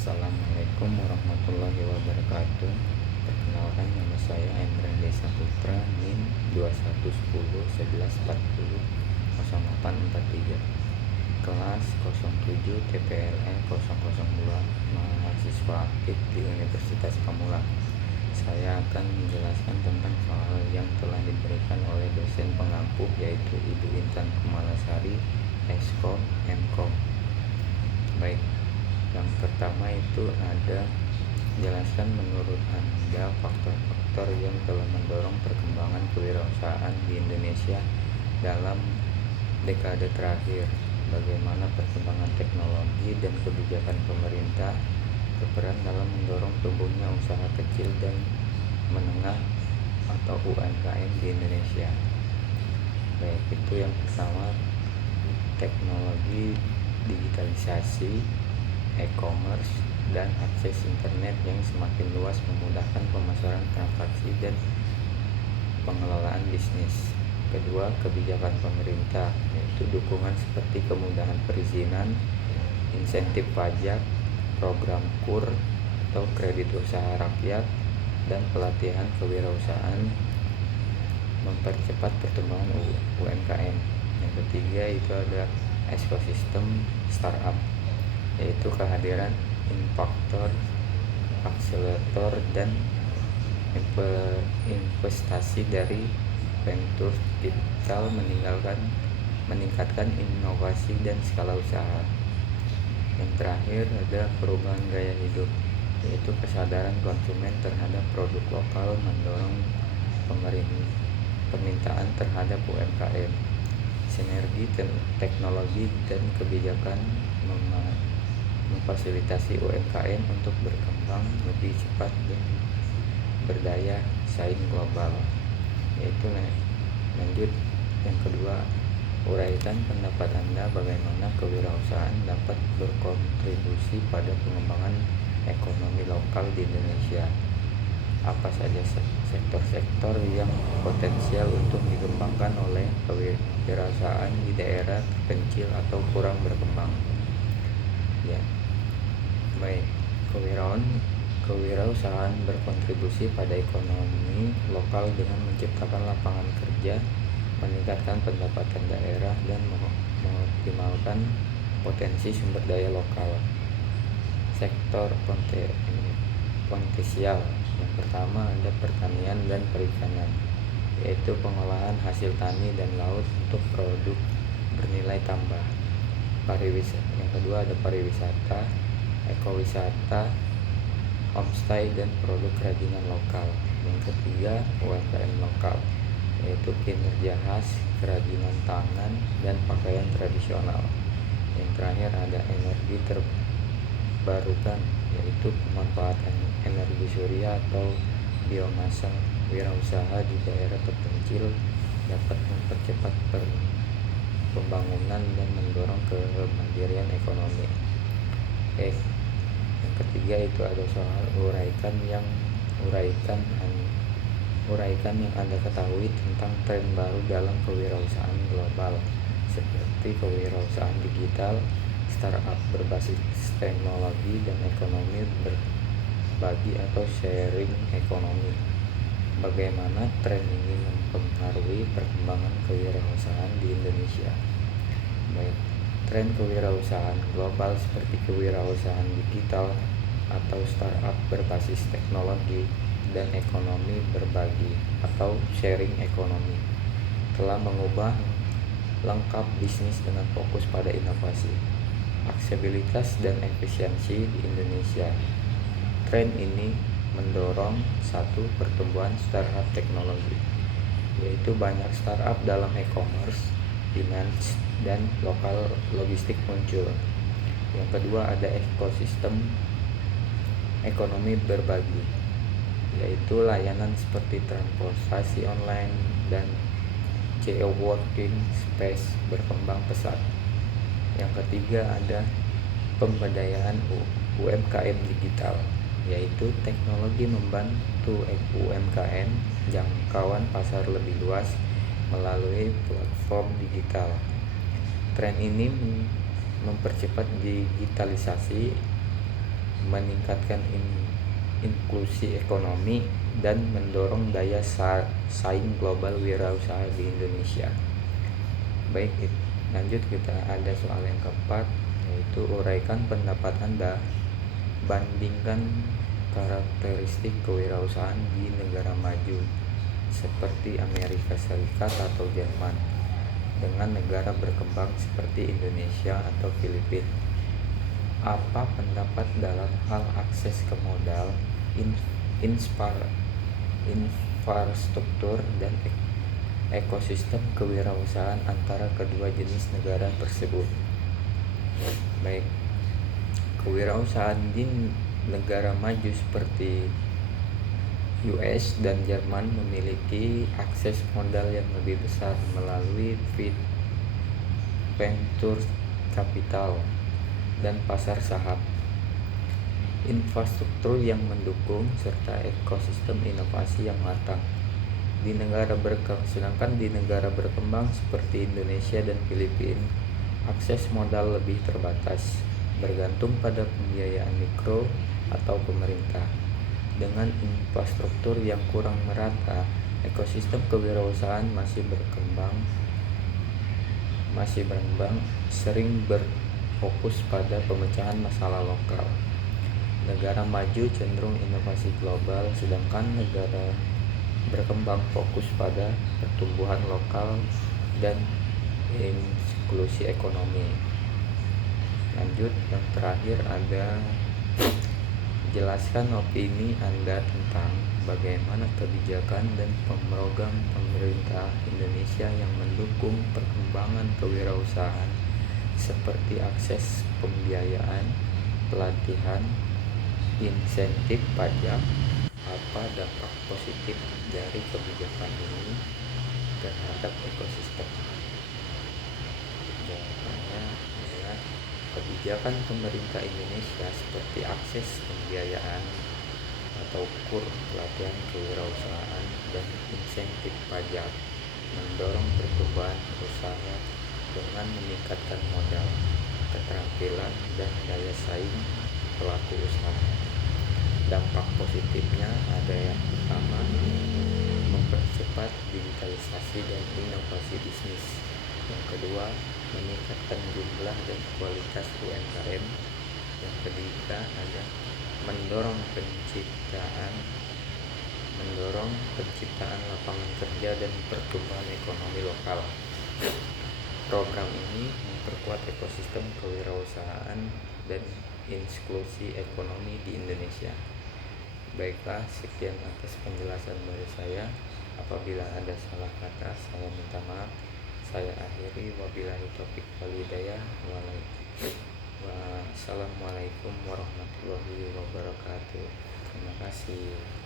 Assalamualaikum warahmatullahi wabarakatuh. Perkenalkan, nama saya Emrandi Saputra, NIM 211011400843, kelas 07 TPLE 002, mahasiswa aktif di Universitas Pamulang. Saya akan menjelaskan tentang soal yang telah diberikan oleh dosen pengampu, yaitu Ibu Intan Kumalasari, Eskom Mkom. Baik, yang pertama itu ada jelaskan menurut Anda faktor-faktor yang telah mendorong perkembangan kewirausahaan di Indonesia dalam dekade terakhir. Bagaimana perkembangan teknologi dan kebijakan pemerintah berperan dalam mendorong tumbuhnya usaha kecil dan menengah atau UMKM di Indonesia. Baik, itu yang pertama, teknologi digitalisasi, e-commerce, dan akses internet yang semakin luas memudahkan pemasaran transaksi dan pengelolaan bisnis. Kedua, kebijakan pemerintah, yaitu dukungan seperti kemudahan perizinan, insentif pajak, program KUR atau kredit usaha rakyat, dan pelatihan kewirausahaan mempercepat pertumbuhan UMKM. Yang ketiga itu ada ekosistem startup, yaitu kehadiran investor, akselerator, dan investasi dari venture capital meningkatkan inovasi dan skala usaha. Yang terakhir ada perubahan gaya hidup, yaitu kesadaran konsumen terhadap produk lokal mendorong permintaan terhadap UMKM. Sinergi teknologi dan kebijakan memfasilitasi UMKM untuk berkembang lebih cepat dan berdaya saing global. Yaitu lanjut yang kedua, uraikan pendapat Anda bagaimana kewirausahaan dapat berkontribusi pada pengembangan ekonomi lokal di Indonesia. Apa saja sektor-sektor yang potensial untuk dikembangkan oleh kewirausahaan di daerah terpencil atau kurang berkembang? Ya, baik. Kewirausahaan berkontribusi pada ekonomi lokal dengan menciptakan lapangan kerja, meningkatkan pendapatan daerah, dan mengoptimalkan potensi sumber daya lokal. Sektor potensial, yang pertama ada pertanian dan perikanan, yaitu pengolahan hasil tani dan laut untuk produk bernilai tambah. Pariwisata, yang kedua ada pariwisata, ekowisata, homestay, dan produk kerajinan lokal. Yang ketiga UMKM lokal, yaitu kinerja khas, kerajinan tangan, dan pakaian tradisional. Yang terakhir ada energi terbarukan, yaitu pemanfaatan energi surya atau biomasa. Wirausaha di daerah terpencil dapat mempercepat pembangunan dan mendorong kemandirian ekonomi. Yang ketiga itu ada soal uraikan yang Anda ketahui tentang tren baru dalam kewirausahaan global, seperti kewirausahaan digital, startup berbasis teknologi, dan ekonomi berbagi atau sharing ekonomi. Bagaimana tren ini mempengaruhi perkembangan kewirausahaan di Indonesia? Baik, tren kewirausahaan global seperti kewirausahaan digital atau startup berbasis teknologi dan ekonomi berbagi atau sharing ekonomi telah mengubah lengkap bisnis dengan fokus pada inovasi, aksesibilitas, dan efisiensi di Indonesia. Tren ini mendorong satu, pertumbuhan startup teknologi, yaitu banyak startup dalam e-commerce, finance, dan lokal logistik muncul. Yang kedua ada ekosistem ekonomi berbagi, yaitu layanan seperti transportasi online dan co-working space berkembang pesat. Yang ketiga ada pemberdayaan UMKM digital, yaitu teknologi membantu UMKM jangkauan pasar lebih luas melalui platform digital. Tren ini mempercepat digitalisasi meningkatkan inklusi ekonomi, dan mendorong daya saing global wirausaha di Indonesia. Baik, lanjut kita ada soal yang keempat, yaitu uraikan pendapat Anda, bandingkan karakteristik kewirausahaan di negara maju seperti Amerika Serikat atau Jerman dengan negara berkembang seperti Indonesia atau Filipina. Apa pendapat dalam hal akses ke modal, infrastruktur, dan ekosistem kewirausahaan antara kedua jenis negara tersebut? Baik, kewirausahaan di negara maju seperti US dan Jerman memiliki akses modal yang lebih besar melalui venture capital dan pasar saham, infrastruktur yang mendukung, serta ekosistem inovasi yang matang. Sedangkan di negara berkembang seperti Indonesia dan Filipina, akses modal lebih terbatas, bergantung pada pembiayaan mikro atau pemerintah. Dengan infrastruktur yang kurang merata, ekosistem kewirausahaan masih berkembang, sering berfokus pada pemecahan masalah lokal. Negara maju cenderung inovasi global, sedangkan negara berkembang fokus pada pertumbuhan lokal dan inklusi ekonomi. Lanjut, yang terakhir ada jelaskan opini Anda tentang bagaimana kebijakan dan program pemerintah Indonesia yang mendukung perkembangan kewirausahaan seperti akses pembiayaan, pelatihan, insentif pajak. Apa dampak positif dari kebijakan ini terhadap ekosistem? Jawabannya adalah kebijakan pemerintah Indonesia seperti akses pembiayaan atau pelatihan kewirausahaan, dan insentif pajak mendorong pertumbuhan usaha dengan meningkatkan modal, keterampilan, dan daya saing pelaku usaha. Dampak positifnya ada yang pertama, mempercepat digitalisasi dan inovasi bisnis. Yang kedua, meningkatkan jumlah dan kualitas UMKM. Yang ketiga ada mendorong penciptaan lapangan kerja dan pertumbuhan ekonomi lokal. Program ini memperkuat ekosistem kewirausahaan dan inklusi ekonomi di Indonesia. Baiklah, sekian atas penjelasan dari saya. Apabila ada salah kata, saya minta maaf. Saya akhiri, wabillahi taufiq wal hidayah. Wassalamualaikum warahmatullahi wabarakatuh. Terima kasih.